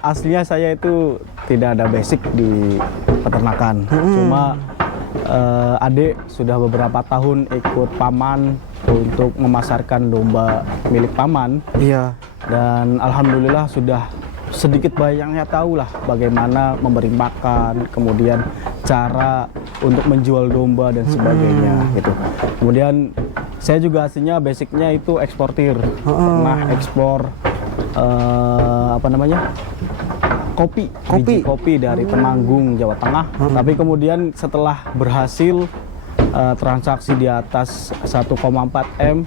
Aslinya saya itu tidak ada basic di peternakan, cuma adik sudah beberapa tahun ikut paman untuk memasarkan domba milik paman. Iya. Dan alhamdulillah sudah sedikit banyaknya tahu lah bagaimana memberi makan, kemudian cara untuk menjual domba dan sebagainya gitu. Kemudian saya juga aslinya basicnya itu eksportir, pernah ekspor biji kopi dari Temanggung, Jawa Tengah. Tapi kemudian setelah berhasil transaksi di atas 1,4 M,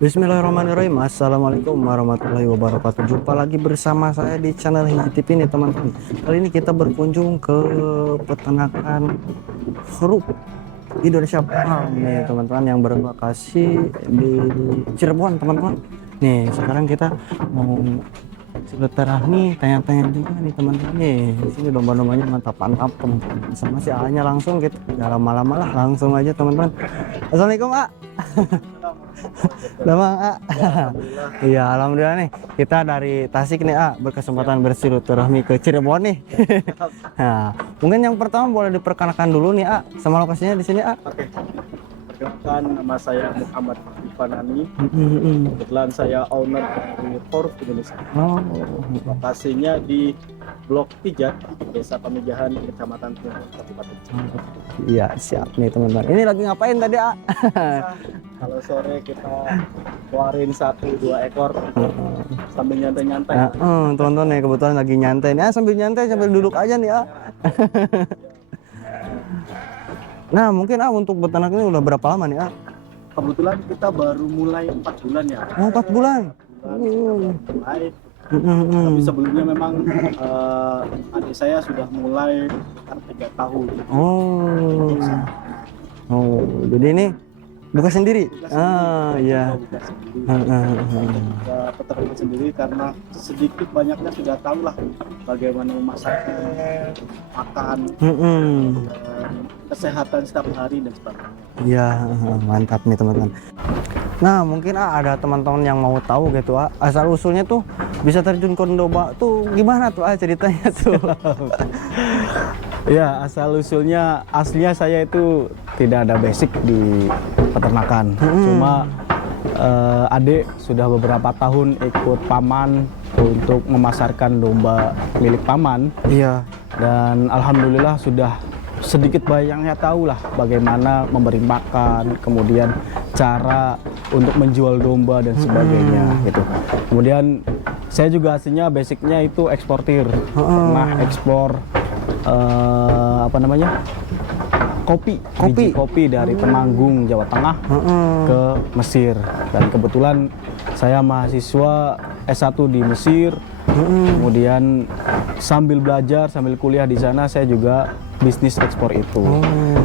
Bismillahirrahmanirrahim. Assalamualaikum warahmatullahi wabarakatuh. Jumpa lagi bersama saya di channel Hiji TV nih teman-teman. Kali ini kita berkunjung ke peternakan Khruk Indonesia Farm nih teman-teman, yang berlokasi di Cirebon teman-teman. Nih sekarang kita mau silaturahmi, tanya-tanya juga nih teman-teman. Nih di sini domba-dombanya mantap-mantap teman-teman. Sama si A-nya langsung gitu, nggak lama-lama lah, langsung aja teman-teman. Assalamualaikum A. Lama A. Iya alhamdulillah nih, kita dari Tasik nih A, berkesempatan bersilaturahmi ke Cirebon nih. Nah mungkin yang pertama boleh diperkenalkan dulu nih A, sama lokasinya di sini A. Oke. Perkenalkan, nama saya Muhammad Ifanani. Kebetulan saya owner dari Khruk Indonesia. Lokasinya di Blok 3, Desa Pamijahan, Kecamatan Tunggal, Kabupaten Cirebon. Iya siap nih teman-teman. Ini lagi ngapain tadi A? Kalau sore kita keluarin 1-2 ekor sambil nyantai-nyantai. Teman-teman nih kebetulan lagi nyantai nih. Sambil nyantai sambil duduk aja nih A. Nah mungkin A, untuk beternak ini udah berapa lama nih A? Kebetulan kita baru mulai 4 bulan ya. Oh 4 bulan. Mulai. Tapi sebelumnya memang adik saya sudah mulai sekitar 3 tahun. Oh jadi ini buka sendiri? Iya. Peternak sendiri karena sedikit banyaknya sudah tahu lah bagaimana memasaknya, makan, kesehatan setiap hari dan sebagainya. Iya, mantap nih teman-teman. Nah mungkin ada teman-teman yang mau tahu gitu asal usulnya tuh bisa terjun ke domba tuh gimana tuh ceritanya tuh. Ya asal usulnya, aslinya saya itu tidak ada basic di peternakan, cuma adik sudah beberapa tahun ikut paman untuk memasarkan domba milik paman. Iya. Dan alhamdulillah sudah sedikit banyaknya tahu lah bagaimana memberi makan, kemudian cara untuk menjual domba dan sebagainya gitu. Kemudian saya juga aslinya basicnya itu eksportir, pernah ekspor biji kopi dari Temanggung, Jawa Tengah ke Mesir. Dan kebetulan saya mahasiswa S1 di Mesir. Kemudian sambil belajar, sambil kuliah di sana, saya juga bisnis ekspor itu.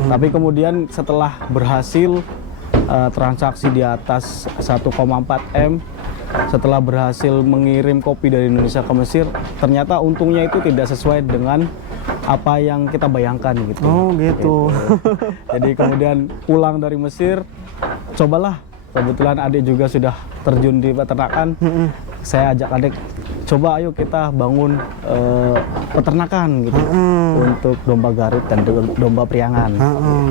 Tapi kemudian setelah berhasil transaksi di atas 1,4 M, setelah berhasil mengirim kopi dari Indonesia ke Mesir, ternyata untungnya itu tidak sesuai dengan apa yang kita bayangkan gitu. Gitu. Jadi kemudian pulang dari Mesir, cobalah, kebetulan adik juga sudah terjun di peternakan. Saya ajak adik, coba ayo kita bangun peternakan gitu, untuk domba Garut dan domba Priangan.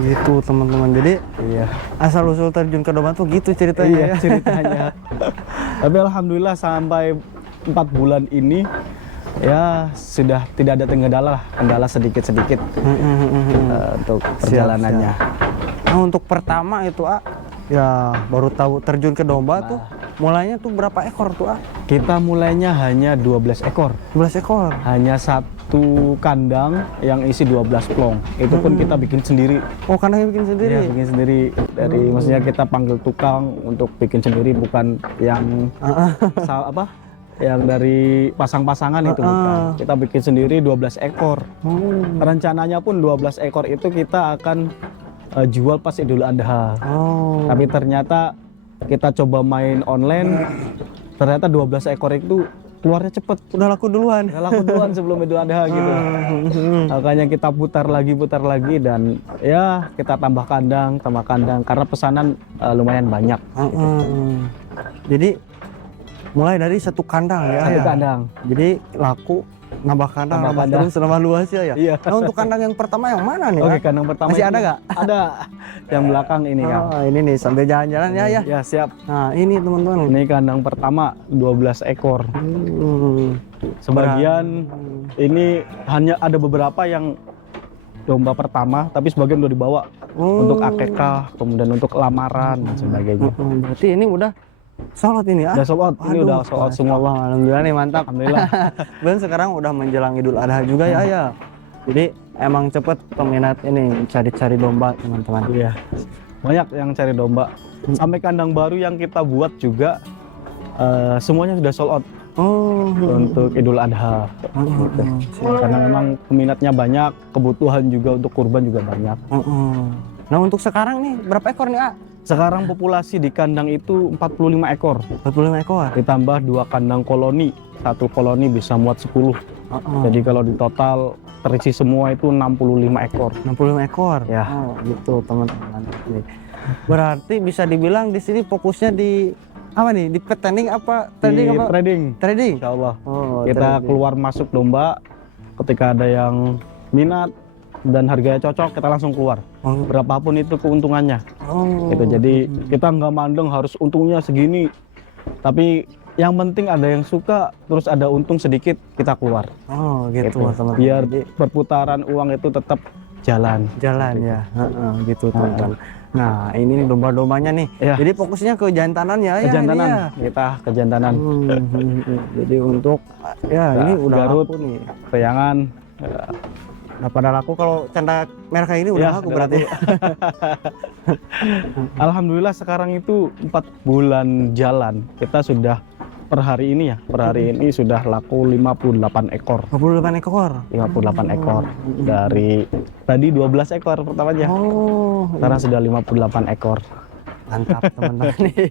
Gitu teman-teman. Jadi iya, asal usul terjun ke domba tuh gitu ceritanya. Iya, ceritanya. Tapi alhamdulillah sampai 4 bulan ini ya sudah tidak ada kendala sedikit-sedikit untuk perjalanannya. Nah untuk pertama itu ya baru tahu terjun ke domba tuh mulainya tuh berapa ekor tuh Kita mulainya hanya 12 ekor. 12 ekor. Hanya satu kandang yang isi 12 plong. Itu pun kita bikin sendiri. Oh kandangnya bikin sendiri? Iya bikin sendiri. Maksudnya kita panggil tukang untuk bikin sendiri, bukan yang yang dari pasang-pasangan itu bukan. Kita bikin sendiri 12 ekor. Rencananya pun 12 ekor itu kita akan jual pas Idul Adha. Tapi ternyata kita coba main online, ternyata 12 ekor itu keluarnya cepet. Udah laku duluan. Udah laku duluan sebelum Idul Adha gitu. Makanya kita putar lagi dan ya kita tambah kandang karena pesanan lumayan banyak. Jadi mulai dari satu kandang ya. Satu kandang. Jadi laku nambah kandang terus nambah luas ya. Iya. Nah, untuk kandang yang pertama yang mana nih? Oke, kandang pertama masih ini ada nggak? Ada. Yang belakang ini kan. Ini nih sambil jalan-jalan ya. Ya, siap. Nah, ini teman-teman. Ini kandang pertama 12 ekor. Sebagian ini hanya ada beberapa yang domba pertama, tapi sebagian udah dibawa untuk akekah, kemudian untuk lamaran dan sebagainya. Berarti ini udah sholat ini ya? Udah sholat, ini udah sholat semua. Alhamdulillah nih, mantap. Alhamdulillah. Dan sekarang udah menjelang Idul Adha juga ya. Jadi emang cepet peminat ini cari-cari domba teman-teman. Iya. Banyak yang cari domba. Sampai kandang baru yang kita buat juga semuanya sudah sold out. Untuk Idul Adha. Karena memang peminatnya banyak, kebutuhan juga untuk kurban juga banyak. Nah, untuk sekarang nih berapa ekor nih, A? Sekarang populasi di kandang itu 45 ekor. 45 ekor. Ditambah 2 kandang koloni. Satu koloni bisa muat 10. Jadi kalau di total terisi semua itu 65 ekor. 65 ekor. Ya. Gitu teman-teman. Berarti bisa dibilang di sini fokusnya di apa nih? Di petending apa? Trading apa? Trading. Insya Allah. trading. Kita keluar masuk domba. Ketika ada yang minat dan harganya cocok, kita langsung keluar. Berapapun itu keuntungannya. Gitu. Jadi kita nggak mandang harus untungnya segini. Tapi yang penting ada yang suka, terus ada untung sedikit, kita keluar. Gitu. Teman-teman. Biar perputaran uang itu tetap jalan. Ya. Gitu teman-teman. Nah, ini nih domba-dombanya nih. Ya. Jadi fokusnya ke jantanan ya. Kejantanan. Ya. Kita kejantanan. Jadi untuk ya ini udah Garut, laku nih. Sayangan. Nah, pada laku kalau canda merah kayak ini udah Ya, laku udah berarti. Alhamdulillah sekarang itu 4 bulan jalan. Kita sudah per hari ini sudah laku 58 ekor. 58 ekor. 58 ekor. Dari tadi 12 ekor pertamanya. Sekarang sudah 58 ekor. Mantap teman-teman nih.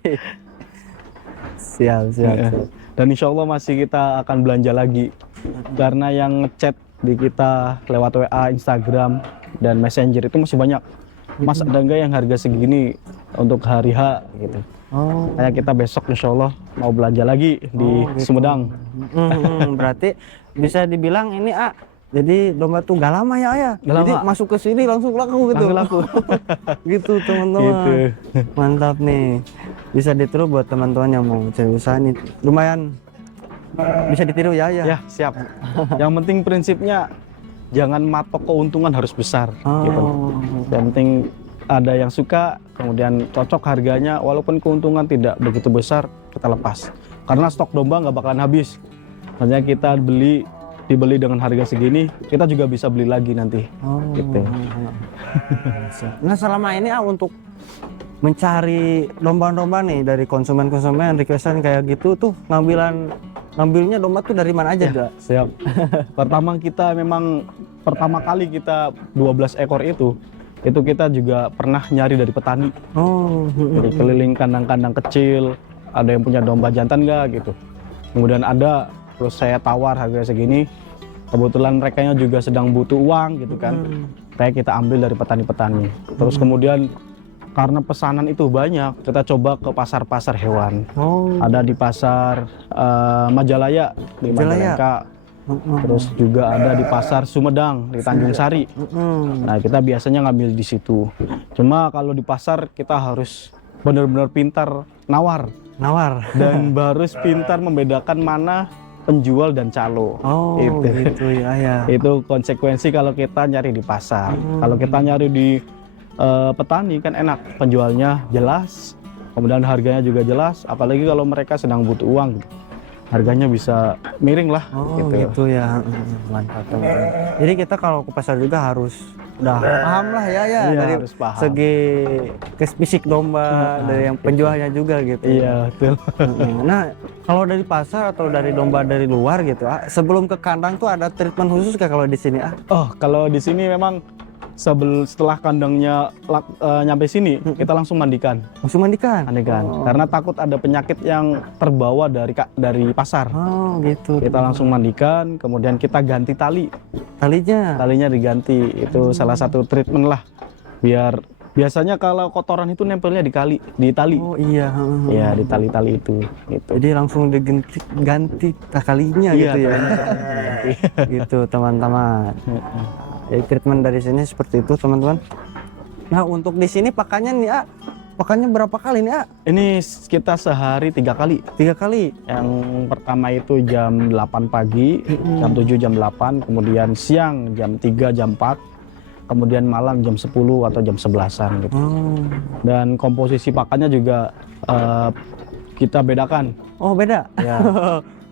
Siap. Dan insya Allah masih kita akan belanja lagi. Karena yang ngechat di kita lewat WA, Instagram, dan Messenger itu masih banyak. Mas, ada nggak yang harga segini untuk hari H gitu. Kayak kita besok insya Allah mau belanja lagi di gitu. Sumedang. Berarti bisa dibilang ini, A, jadi domba tuh gak lama ya. Jadi masuk ke sini langsung laku gitu. Gitu teman-teman. Gitu. Mantap nih. Bisa ditiru buat teman-teman yang mau cari usaha ini. Lumayan bisa ditiru ya. Ya, siap. Yang penting prinsipnya jangan matok keuntungan harus besar gitu. Yang penting ada yang suka, kemudian cocok harganya, walaupun keuntungan tidak begitu besar, kita lepas. Karena stok domba nggak bakalan habis. Hanya kita dibeli dengan harga segini, kita juga bisa beli lagi nanti. Gitu. Nah, selama ini untuk mencari domba-domba nih dari konsumen-konsumen requestan kayak gitu tuh ngambilnya domba tuh dari mana aja? Ya, siap. Pertama kali kita 12 ekor itu kita juga pernah nyari dari petani. Dari keliling kandang-kandang kecil, ada yang punya domba jantan nggak gitu. Kemudian ada, terus saya tawar harga segini. Kebetulan mereka juga sedang butuh uang gitu kan. Kayak kita ambil dari petani-petani. Terus kemudian karena pesanan itu banyak, kita coba ke pasar-pasar hewan. Ada di pasar Majalaya di Majalengka. Terus juga ada di pasar Sumedang di Tanjung Sari. Nah, kita biasanya ngambil di situ. Cuma kalau di pasar kita harus benar-benar pintar nawar dan harus pintar membedakan mana penjual dan calo. Gitu ya. Itu konsekuensi kalau kita nyari di pasar. Kalau kita nyari di petani kan enak, penjualnya jelas, kemudian harganya juga jelas. Apalagi kalau mereka sedang butuh uang, harganya bisa miring lah. Gitu ya. Mantap teman-teman. Jadi kita kalau ke pasar juga harus udah paham lah ya. Iya, dari harus paham. Segi fisik domba, dari yang penjualnya juga gitu. Iya, betul. Nah, kalau dari pasar atau dari domba dari luar gitu, sebelum ke kandang tuh ada treatment khusus kayak kalau di sini? Kalau di sini memang setelah kandangnya nyampe sini, kita langsung mandikan. Langsung mandikan. Karena takut ada penyakit yang terbawa dari pasar. Oh, gitu. Kita langsung mandikan, kemudian kita ganti tali. Talinya diganti. Itu salah satu treatment lah. Biar biasanya kalau kotoran itu nempelnya di tali. Oh iya. Ya, di tali-tali itu. Gitu. Jadi langsung diganti talinya Iya, gitu ya. Gitu teman-teman. Jadi treatment dari sini seperti itu teman-teman. Nah untuk di sini pakannya nih pakannya berapa kali nih Ini kita sehari 3 kali. 3 kali. Yang pertama itu jam 8 pagi, jam 7, jam 8, kemudian siang jam 3, jam 4, kemudian malam jam 10 atau jam 11-an gitu. Dan komposisi pakannya juga kita bedakan. Oh beda? Ya.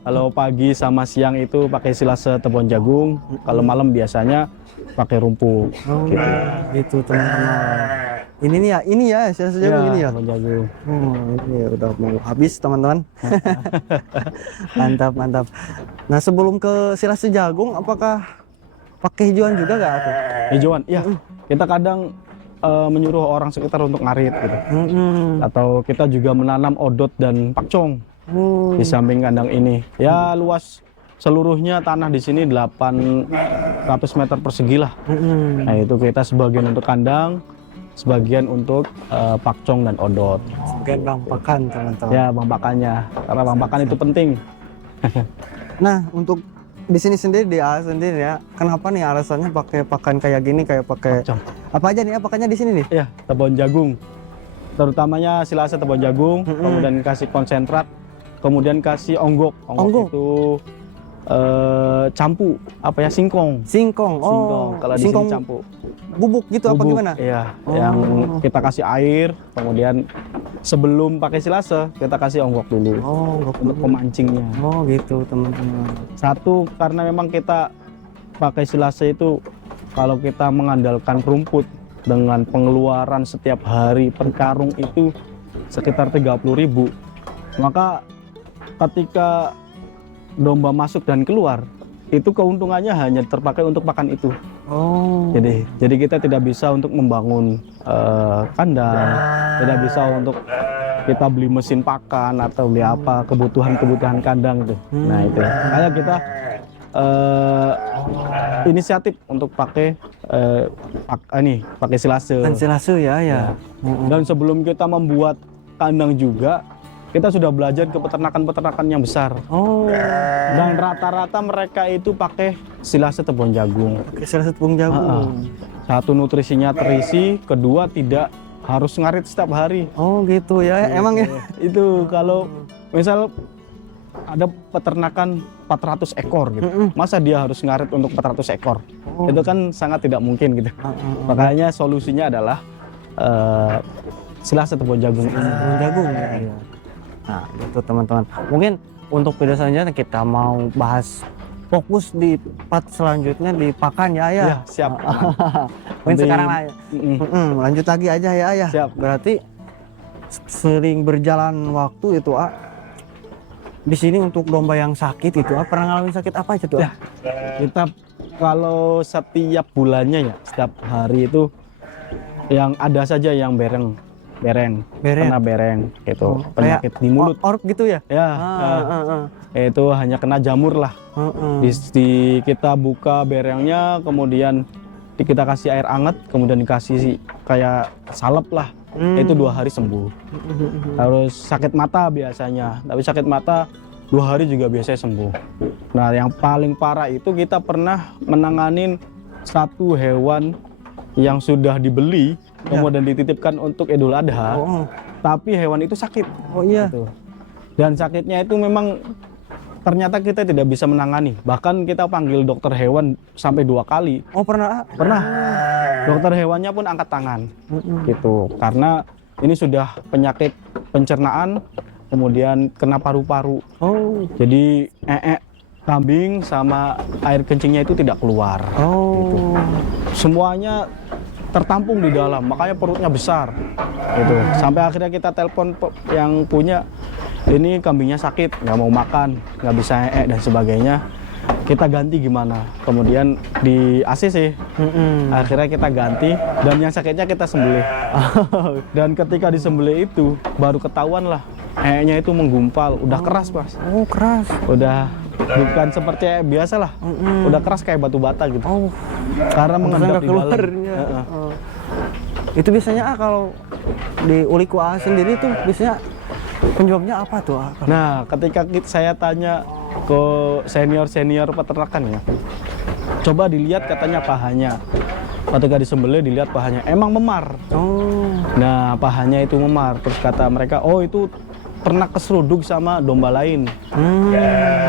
Kalau pagi sama siang itu pakai silase tepung jagung, kalau malam biasanya pakai rumput. Gitu teman-teman. Ini ya silase jagung ini ya. Tepung jagung. Ini ya udah mau habis teman-teman. Mantap. Nah sebelum ke silase jagung, apakah pakai hijauan juga nggak tuh? Hijauan, iya. Kita kadang menyuruh orang sekitar untuk ngarit gitu. Atau kita juga menanam odot dan pakcong di samping kandang ini. Ya luas seluruhnya tanah di sini 800 meter persegi lah. Nah itu kita sebagian untuk kandang, sebagian untuk pakcong dan odot. Sebagian bang pakan teman-teman. Ya bang pakannya, karena bang pakan itu penting. Nah untuk di sini sendiri ya, kenapa nih alasannya pakai pakan kayak gini, kayak pakai Pakcong. apa aja nih pakannya di sini nih? Iya, tepung jagung. Terutamanya silase tepung jagung, kemudian kasih konsentrat, kemudian kasih onggok. Onggok itu campu, singkong. Singkong. Kalau di sini campu. Bubuk gitu apa gimana? Iya, yang kita kasih air, kemudian sebelum pakai silase kita kasih onggok dulu. Untuk pemancingnya. Gitu teman-teman. Satu, karena memang kita pakai silase itu kalau kita mengandalkan rumput dengan pengeluaran setiap hari per karung itu sekitar 30.000, maka ketika domba masuk dan keluar itu keuntungannya hanya terpakai untuk pakan itu. Jadi kita tidak bisa untuk membangun kandang, tidak bisa untuk kita beli mesin pakan atau beli apa kebutuhan kandang tuh. Nah itu kayak kita inisiatif untuk pakai pakai silase. Silase ya. Dan sebelum kita membuat kandang juga kita sudah belajar ke peternakan yang besar. Dan rata-rata mereka itu pakai silase tepung jagung. Silase tepung jagung. Satu, nutrisinya terisi, kedua tidak harus ngarit setiap hari. Gitu ya. Emang ya. Itu kalau misal ada peternakan 400 ekor gitu. Masa dia harus ngarit untuk 400 ekor? Itu kan sangat tidak mungkin gitu. Makanya solusinya adalah silase tepung jagung. Tepung jagung ya. Nah, gitu teman-teman. Mungkin untuk video selanjutnya kita mau bahas fokus di part selanjutnya di pakan ya. Ya, siap. Mungkin sekarang lah. Lanjut lagi aja ya. Siap. Berarti sering berjalan waktu itu di sini untuk domba yang sakit itu pernah ngalamin sakit apa aja tuh? Ya, kita kalau setiap bulannya ya, setiap hari itu yang ada saja yang bereng kena bereng gitu, penyakit di mulut. Orb gitu ya? Ya, itu hanya kena jamur lah. Kita buka berengnya, kemudian kita kasih air hangat, kemudian dikasih kayak salep lah. Itu 2 hari sembuh. Harus sakit mata biasanya, tapi sakit mata 2 hari juga biasanya sembuh. Nah, yang paling parah itu kita pernah menanganin satu hewan yang sudah dibeli, kemudian dititipkan untuk Idul Adha, tapi hewan itu sakit. Gitu. Dan sakitnya itu memang ternyata kita tidak bisa menangani. Bahkan kita panggil dokter hewan sampai 2 kali. Pernah? Pernah. Dokter hewannya pun angkat tangan. Gitu. Karena ini sudah penyakit pencernaan, kemudian kena paru-paru. Jadi kambing sama air kencingnya itu tidak keluar. Gitu. Semuanya tertampung di dalam, makanya perutnya besar. Gitu. Sampai akhirnya kita telepon yang punya, ini kambingnya sakit, nggak mau makan, nggak bisa dan sebagainya. kita ganti gimana. Kemudian di ACC akhirnya kita ganti, dan yang sakitnya kita sembelih. Dan ketika disembelih itu baru ketahuan lah, nya itu menggumpal, udah keras Mas. Oh keras. Udah bukan seperti biasa lah, udah keras kayak batu bata gitu. Oh, Karena mengendap di dalam. keluarnya. Itu biasanya kalau di uli kuah sendiri tuh biasanya penyebabnya apa tuh? Nah, ketika saya tanya ke senior peternakan ya, coba dilihat katanya pahanya. Ketika disembelih dilihat pahanya, emang memar. Oh. Nah, pahanya itu memar. Terus kata mereka, oh itu pernah keseruduk sama domba lain.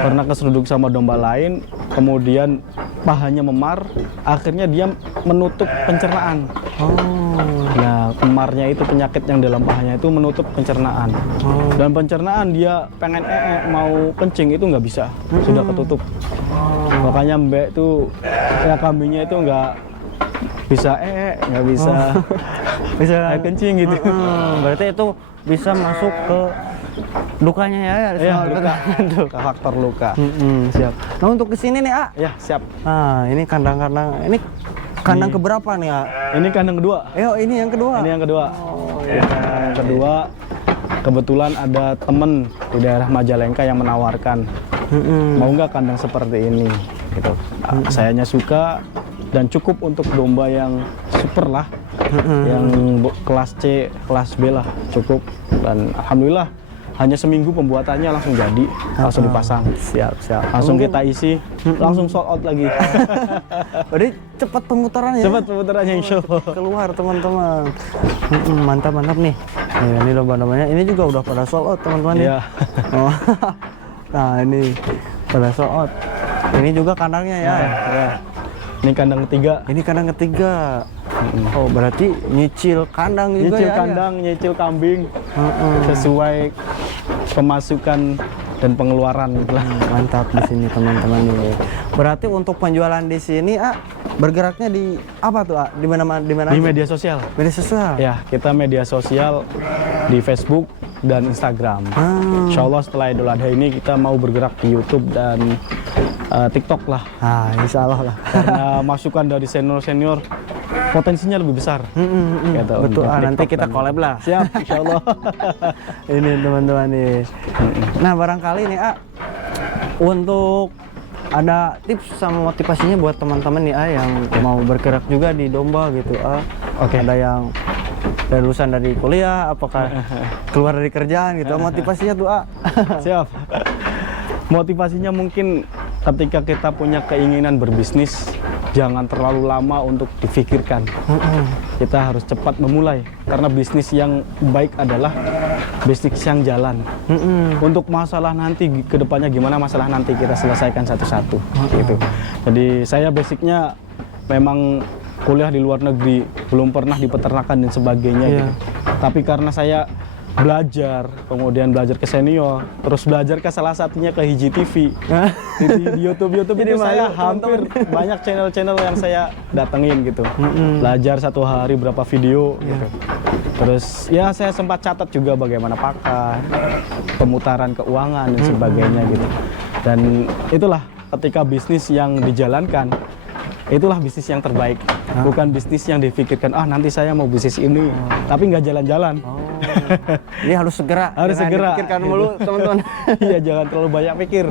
Pernah keseruduk sama domba lain, kemudian pahanya memar, akhirnya dia menutup pencernaan. Nah, kemarnya itu penyakit yang dalam pahanya itu menutup pencernaan. Dan pencernaan dia pengen mau kencing itu nggak bisa, sudah ketutup. Makanya mbak itu, ya kambingnya itu nggak bisa nggak bisa Bisa kencing gitu. Berarti itu bisa masuk ke lukanya ya? Iya, luka. Ke faktor luka. Siap. Nah untuk kesini nih Ya, siap. Nah ini kandang-kandang, ini kandang keberapa nih Ini kandang kedua. Ini yang kedua. Ini yang kedua. Oh, Yang kedua, kebetulan ada temen di daerah Majalengka yang menawarkan, mau nggak kandang seperti ini, gitu. Sayanya suka dan cukup untuk domba yang super lah, yang kelas C, kelas B lah, cukup. Dan alhamdulillah hanya seminggu pembuatannya langsung jadi, langsung dipasang. Siap. Langsung kita isi, langsung sold out lagi. Jadi cepat pemutarannya. Cepat pemutarannya insya Allah. Keluar teman-teman. Mantap nih. Ini domba-dombanya, ini juga udah pada sold out teman-teman. Iya. Oh. Nah ini pada sold out. Ini juga kandangnya ya. Ya. Ini kandang ketiga. Ini kandang ketiga. Oh berarti nyicil kandang juga Nyicil ya? kandang, nyicil kambing, sesuai pemasukan dan pengeluaran. Mantap di sini teman-teman nih. Berarti untuk penjualan di sini bergeraknya di apa tuh di mana Di media sosial. Media sosial. Ya, kita media sosial di Facebook dan Instagram. Insya Allah setelah Idul Adha ini kita mau bergerak di YouTube dan TikTok lah. Insya Allah lah. Karena masukan dari senior potensinya lebih besar. Gitu, Betul. Nanti TikTok kita dan- collab lah. Siap, Insya Allah. Ini teman-teman nih. Nah barangkali nih untuk ada tips sama motivasinya buat teman-teman nih yang mau bergerak juga di domba gitu Oke. Ada yang dari lulusan dari kuliah, apakah keluar dari kerjaan gitu, motivasinya tuh Siap. Motivasinya mungkin ketika kita punya keinginan berbisnis, jangan terlalu lama untuk difikirkan. Kita harus cepat memulai, karena bisnis yang baik adalah bisnis yang jalan. Untuk masalah nanti ke depannya gimana, masalah nanti kita selesaikan satu-satu. Gitu. Jadi saya basicnya memang kuliah di luar negeri, belum pernah di peternakan dan sebagainya. Gitu. Tapi karena saya belajar, kemudian belajar ke senior, terus belajar ke salah satunya ke Hiji TV. Di YouTube Jadi itu saya malu, hampir banyak channel-channel yang saya datengin gitu. Belajar satu hari berapa video gitu. Terus ya saya sempat catat juga bagaimana pakan, pemutaran keuangan dan sebagainya gitu. Dan itulah ketika bisnis yang dijalankan, itulah bisnis yang terbaik. Bukan bisnis yang difikirkan, nanti saya mau bisnis ini, tapi nggak jalan-jalan. Ini harus segera. Harus jangan segera. dipikirkan dulu teman-teman. Iya, jangan terlalu banyak pikir.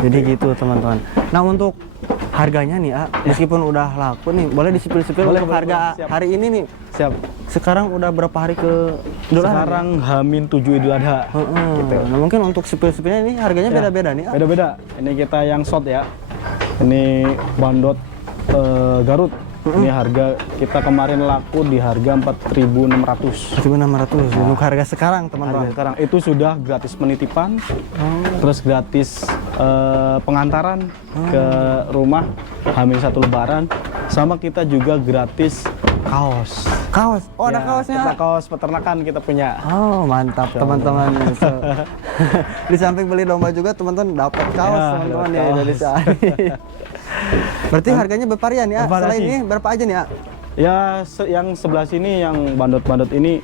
Jadi gitu teman-teman. Nah untuk harganya nih meskipun udah laku nih, boleh disipil-sipil Boleh, untuk boleh, harga boleh. Siap. hari ini nih. Siap. Sekarang udah berapa hari ke Idul Adha? Sekarang Hamin 7 Idul Adha. Gitu. Nah mungkin untuk sipil-sipilnya ini harganya beda-beda nih. Beda-beda. Ini kita yang short ya. Ini bandot Garut. Ini harga kita kemarin laku di harga 4.600. 1.600 untuk harga sekarang teman-teman. Sekarang itu sudah gratis penitipan, terus gratis pengantaran ke rumah Hamin 1 Lebaran, sama kita juga gratis kaos. Kaos. Oh ada Ya, kaosnya. kita kaos peternakan kita punya. Oh mantap teman-teman. Di samping beli domba juga teman-teman dapat kaos Ya, teman-teman dapat ya kaos. dari sini. Berarti harganya bervarian ya. Bervariasi. Selain ini berapa aja nih Ya, yang sebelah sini yang bandot-bandot ini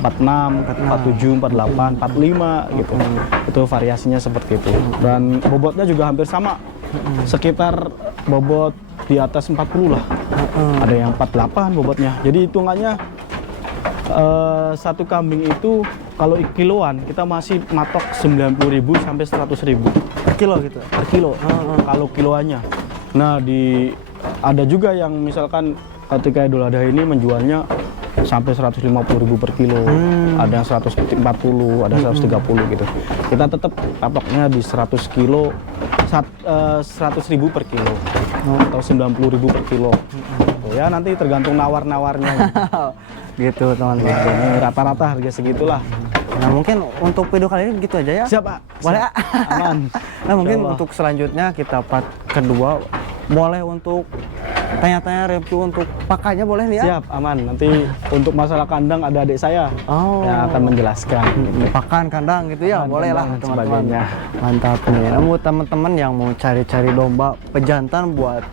46, 47, 48, 45 gitu. Itu variasinya seperti itu. Dan bobotnya juga hampir sama. sekitar bobot di atas 40 lah. Ada yang 48 bobotnya. Jadi hitungannya satu kambing itu kalau kiloan kita masih matok 90.000 sampai 100.000 per kilo gitu. per kilo. Kalau kiloannya. Nah, ada juga yang misalkan ketika Idul Adha ini menjualnya sampai 150.000 per kilo. Ada yang 140, ada 130 gitu. Kita tetap patoknya di 100 kilo 100.000 per kilo atau 90.000 per kilo. Ya nanti tergantung nawar-nawarnya. Gitu teman-teman. Ini rata-rata harga segitulah. Nah mungkin untuk video kali ini begitu aja ya. Siap, Pak. Boleh, Siap. Aman. Nah mungkin Insyaallah. untuk selanjutnya kita part kedua boleh untuk tanya-tanya review untuk pakannya boleh nih ya. Siap, aman. Nanti untuk masalah kandang ada adik saya yang akan menjelaskan. Pakan kandang gitu ya, Pakan, boleh lah kandang, dan teman-teman. sebagainya. Mantap nih. Nah, buat teman-teman yang mau cari-cari domba pejantan buat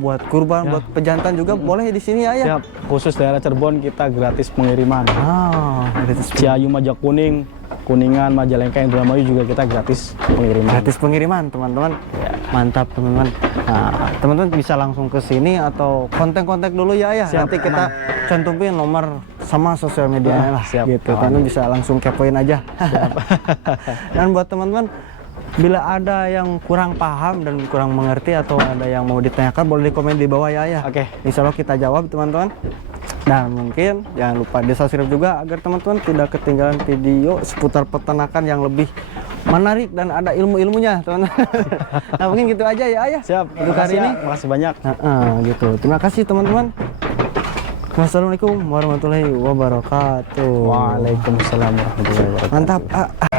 buat kurban, Ya. buat pejantan juga boleh di sini ya. Siap. Khusus daerah Cirebon kita gratis pengiriman. Gratis Ciayu, Majakuning, Kuningan, Majalengka, Indramayu juga kita gratis pengiriman. gratis pengiriman teman-teman. Mantap teman-teman. Nah, teman-teman bisa langsung ke sini atau kontak-kontak dulu ya. Siap, Nanti kita cantumin nomor sama sosial medianya lah. Siap, Gitu. aman. Teman-teman bisa langsung kepoin aja. Dan buat teman-teman bila ada yang kurang paham dan kurang mengerti atau ada yang mau ditanyakan boleh di komen di bawah ya. Oke. Insya Allah kita jawab teman-teman. Dan mungkin jangan lupa di subscribe juga agar teman-teman tidak ketinggalan video seputar peternakan yang lebih menarik dan ada ilmu-ilmunya teman-teman. Nah mungkin gitu aja ya. Siap. Untuk hari ini. Makasih banyak. Gitu. Terima kasih teman-teman. Wassalamualaikum warahmatullahi wabarakatuh. Waalaikumsalam warahmatullahi wabarakatuh. Mantap.